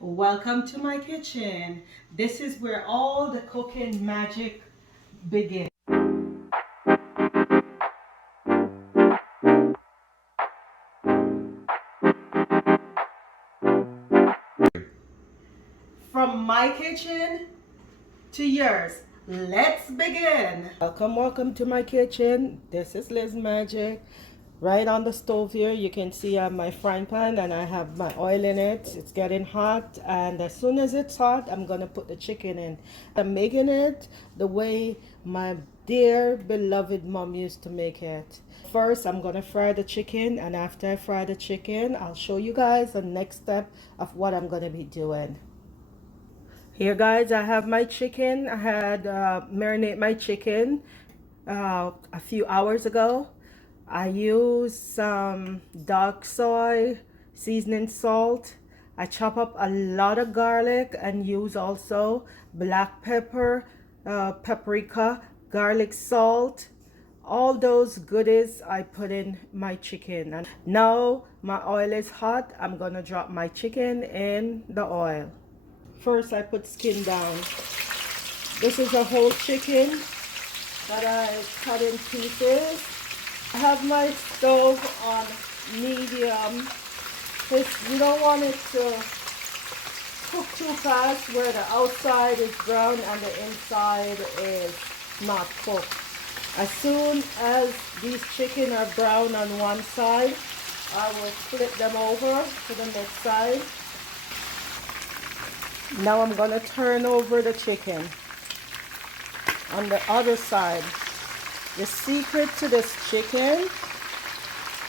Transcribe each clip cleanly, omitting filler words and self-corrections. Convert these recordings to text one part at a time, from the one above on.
Welcome to my kitchen. This is where all the cooking magic begins. From my kitchen to yours. Let's begin. Welcome to my kitchen. This is Lizmagic. Right on the stove here, you can see I have my frying pan and I have my oil in it. It's getting hot, and as soon as it's hot, I'm gonna put the chicken in. I'm making it the way my dear beloved mom used to make it. First, I'm gonna fry the chicken, and after I fry the chicken, I'll show you guys the next step of what I'm gonna be doing. Here guys, I have my chicken. I had marinate my chicken a few hours ago. I used some dark soy, seasoning salt. I chop up a lot of garlic and use also black pepper, paprika, garlic salt. All those goodies I put in my chicken. And now my oil is hot. I'm gonna drop my chicken in the oil. First, I put skin down. This is a whole chicken that I cut in pieces. I have my stove on medium because you don't want it to cook too fast where the outside is brown and the inside is not cooked. As soon as these chicken are brown on one side, I will flip them over to the next side. Now I'm going to turn over the chicken on the other side. The secret to this chicken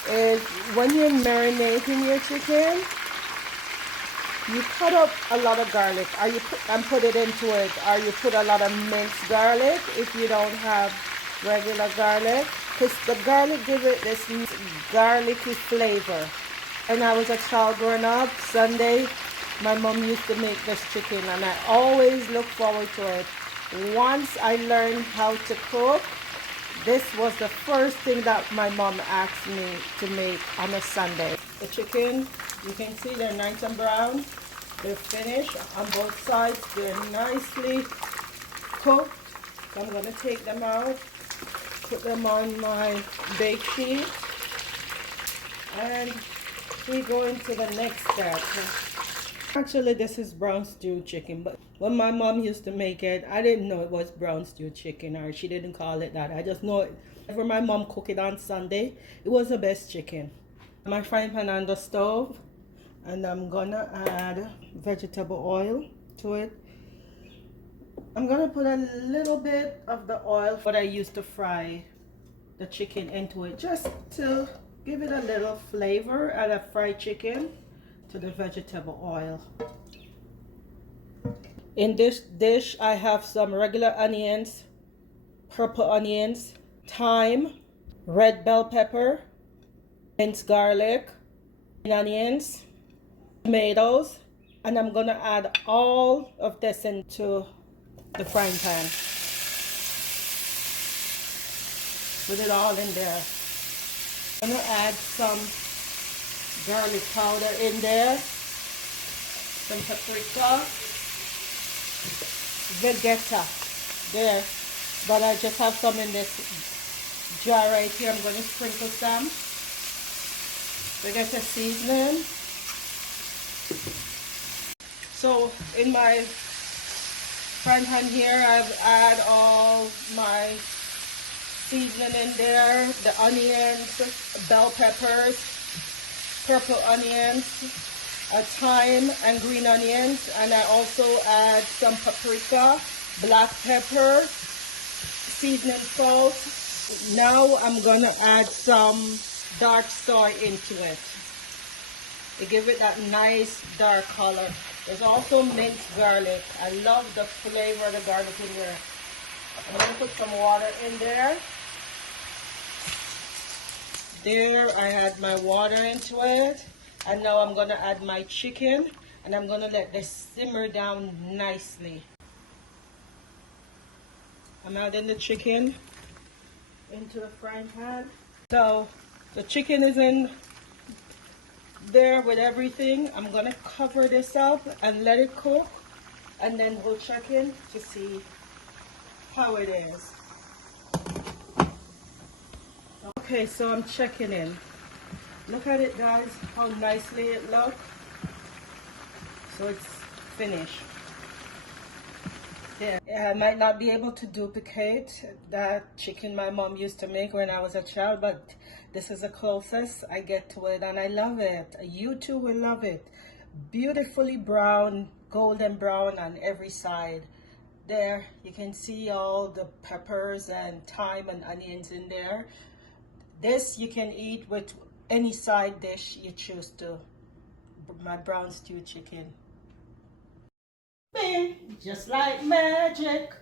is when you're marinating your chicken, you cut up a lot of garlic and put it into it, or you put a lot of minced garlic if you don't have regular garlic, because the garlic gives it this garlicky flavor. When I was a child growing up, Sunday, my mom used to make this chicken and I always look forward to it. Once I learned how to cook, this was the first thing that my mom asked me to make on a Sunday. The chicken, you can see they're nice and brown. They're finished on both sides. They're nicely cooked. So I'm going to take them out, put them on my bake sheet, and we go into the next step. Actually, this is brown stew chicken, but when my mom used to make it, I didn't know it was brown stew chicken, or she didn't call it that. I just know it. Whenever my mom cooked it on Sunday, it was the best chicken. My frying pan on the stove, and I'm gonna add vegetable oil to it. I'm gonna put a little bit of the oil what I used to fry the chicken into it, just to give it a little flavor. Add a fried chicken to the vegetable oil. In this dish, I have some regular onions, purple onions, thyme, red bell pepper, minced garlic, onions, tomatoes, and I'm gonna add all of this into the frying pan. Put it all in there. I'm gonna add some garlic powder in there, some paprika, Vegeta there, but I just have some in this jar right here. I'm going to sprinkle some Vegeta seasoning. So in my frying pan here, I've added all my seasoning in there, the onions, bell peppers, purple onions, thyme and green onions, and I also add some paprika, black pepper, seasoning salt. Now I'm gonna add some dark soy into it to give it that nice dark color. There's also minced garlic. I love the flavor of the garlic in there. I'm gonna put some water in there. There, I add my water into it, and now I'm gonna add my chicken, and I'm gonna let this simmer down nicely. I'm adding the chicken into the frying pan. So the chicken is in there with everything. I'm gonna cover this up and let it cook, and then we'll check in to see how it is. Okay, so I'm checking in. Look at it, guys, how nicely it looks. So it's finished. Yeah, I might not be able to duplicate that chicken my mom used to make when I was a child, but this is the closest I get to it, and I love it. You too will love it. Beautifully brown, golden brown on every side. There, you can see all the peppers and thyme and onions in there. This you can eat with any side dish you choose to. My brown stew chicken. Bing, just like magic.